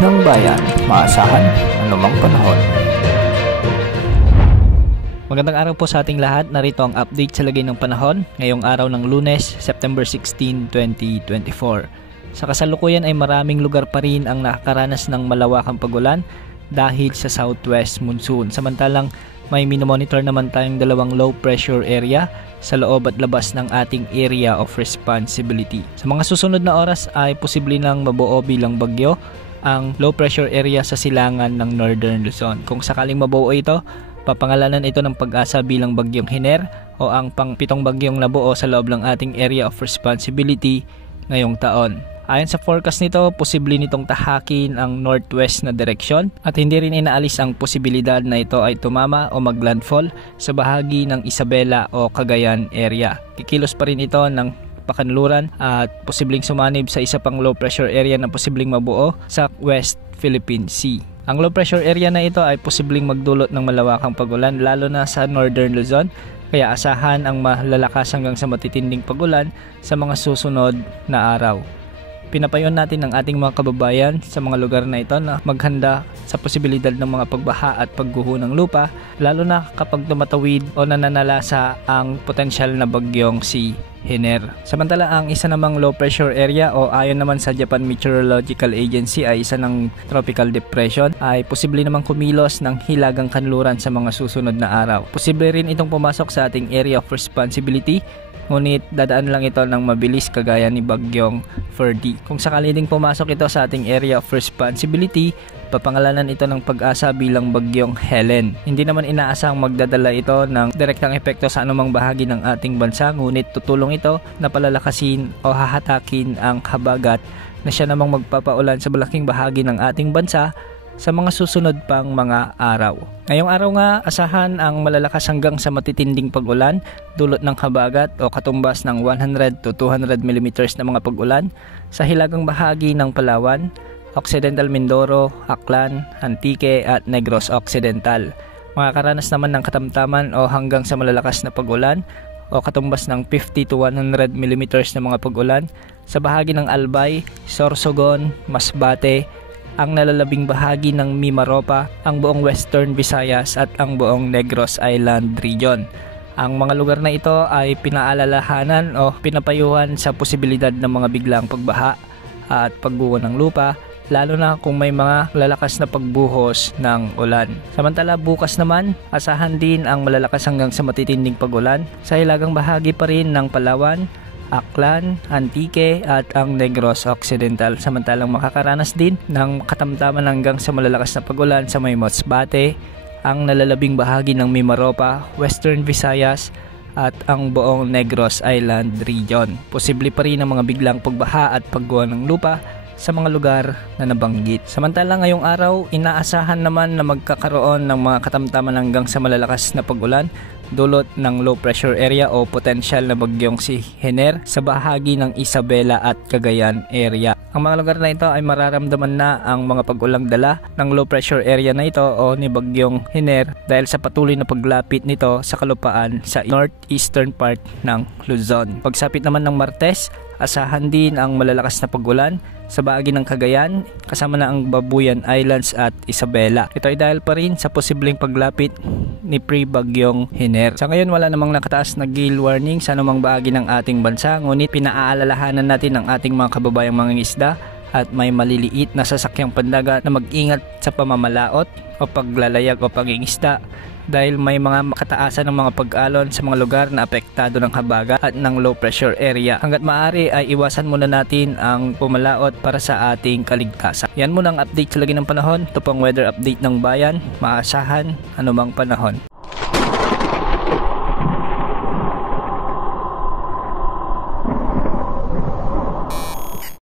ng bayan, maasahan anumang panahon. Magandang araw po sa ating lahat. Narito ang update sa lagay ng panahon ngayong araw ng Lunes, September 16, 2024. Sa kasalukuyan ay maraming lugar pa rin ang nakakaranas ng malawakang pagulan dahil sa southwest monsoon. Samantalang may minomonitor naman tayong dalawang low pressure area sa loob at labas ng ating area of responsibility. Sa mga susunod na oras ay posible nang mabuo bilang bagyo ang low pressure area sa silangan ng Northern Luzon. Kung sakaling mabuo ito, papangalanan ito ng Pag-asa bilang bagyong Hiner o ang pang-pitong bagyong nabuo sa loob ng ating area of responsibility ngayong taon. Ayon sa forecast nito, posible nitong tahakin ang northwest na direksyon at hindi rin inaalis ang posibilidad na ito ay tumama o maglandfall sa bahagi ng Isabela o Cagayan area. Kikilos pa rin ito ng pakanluran at posibleng sumanib sa isa pang low pressure area na posibleng mabuo sa West Philippine Sea. Ang low pressure area na ito ay posibleng magdulot ng malawakang pagulan lalo na sa Northern Luzon, kaya asahan ang malalakas hanggang sa matitinding pagulan sa mga susunod na araw. Pinapayon natin ang ating mga kababayan sa mga lugar na ito na maghanda sa posibilidad ng mga pagbaha at pagguho ng lupa, lalo na kapag tumatawid o nananalasa ang potensyal na bagyong si Hiner. Samantala ang isa namang low pressure area o ayon naman sa Japan Meteorological Agency ay isa ng tropical depression ay posible namang kumilos ng hilagang kanluran sa mga susunod na araw. Posible rin itong pumasok sa ating area of responsibility, ngunit dadaan lang ito ng mabilis kagaya ni bagyong Ferdy. Kung sakali ding pumasok ito sa ating area of responsibility, papangalanan ito ng Pag-asa bilang bagyong Helen. Hindi naman inaasang magdadala ito ng direktang epekto sa anumang bahagi ng ating bansa, ngunit tutulong ito na palalakasin o hahatakin ang habagat na siya namang magpapaulan sa malaking bahagi ng ating bansa sa mga susunod pang mga araw. Ngayong araw nga, asahan ang malalakas hanggang sa matitinding pag-ulan dulot ng habagat o katumbas ng 100 to 200 mm na mga pag-ulan sa hilagang bahagi ng Palawan, Occidental Mindoro, Aklan, Antique at Negros Occidental. Makakaranas naman ng katamtaman o hanggang sa malalakas na pag-ulan o katumbas ng 50 to 100 mm na mga pag-ulan sa bahagi ng Albay, Sorsogon, Masbate, ang nalalabing bahagi ng Mimaropa, ang buong Western Visayas at ang buong Negros Island region. Ang mga lugar na ito ay pinaalalahanan o pinapayuhan sa posibilidad ng mga biglang pagbaha at pagguho ng lupa, lalo na kung may mga lalakas na pagbuhos ng ulan. Samantala bukas naman, asahan din ang malalakas hanggang sa matitinding pag-ulan sa hilagang bahagi pa rin ng Palawan, Aklan, Antique at ang Negros Occidental. Samantalang makakaranas din ng katamtaman hanggang sa malalakas na pag-ulan sa may Masbate, ang nalalabing bahagi ng Mimaropa, Western Visayas at ang buong Negros Island region. Posible pa rin ang mga biglang pagbaha at pagguho ng lupa sa mga lugar na nabanggit. Samantala ngayong araw, inaasahan naman na magkakaroon ng mga katamtaman hanggang sa malalakas na pag-ulan dulot ng low pressure area o potensyal na bagyong si Hiner sa bahagi ng Isabela at Cagayan area. Ang mga lugar na ito ay mararamdaman na ang mga pag-ulang dala ng low pressure area na ito o ni bagyong Hiner dahil sa patuloy na paglapit nito sa kalupaan sa northeastern part ng Luzon. Pagsapit naman ng Martes, asahan din ang malalakas na pag-ulan sa bahagi ng Cagayan kasama na ang Babuyan Islands at Isabela. Ito ay dahil pa rin sa posibleng paglapit ni pre-bagyong Hiner. Sa ngayon wala namang nakataas na gale warning sa anumang bahagi ng ating bansa, ngunit pinaalalahanan natin ang ating mga kababayang mangingisda at may maliliit na sasakyang pandagat na mag-ingat sa pamamalaot o paglalayag o pangingisda dahil may mga makataasan ng mga pag-alon sa mga lugar na apektado ng habagat at ng low pressure area. Hanggat maaari ay iwasan muna natin ang pumalaot para sa ating kaligtasan. Yan muna ang update sa lagi ng panahon. Ito pang weather update ng bayan. Maasahan anumang panahon.